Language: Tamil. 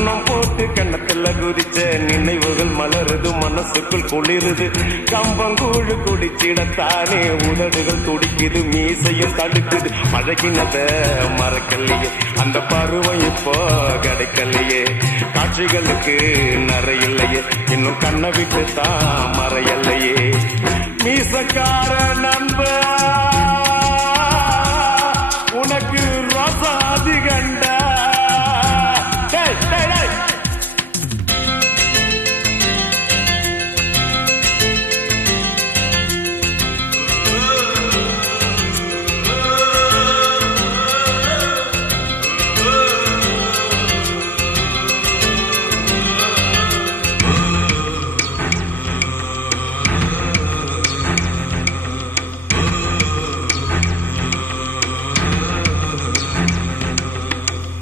கண்ணம் போட்டு கண்ணத்துல குதிச்ச நினைவுகள் மலருது, மனசுக்குள் குளிருது. கம்பங்கூழு குடிச்சிடத்தானே உதடுகள் துடிக்குது, மீசையும் தடுக்குது. பழகினத மறக்கலையே, அந்த பருவம் இப்போ கிடைக்கலையே. காட்சிகளுக்கு நிறையில்லையே, இன்னும் கண்ணை விட்டு தான் மறையல்லையே. மீசக்கார நண்பா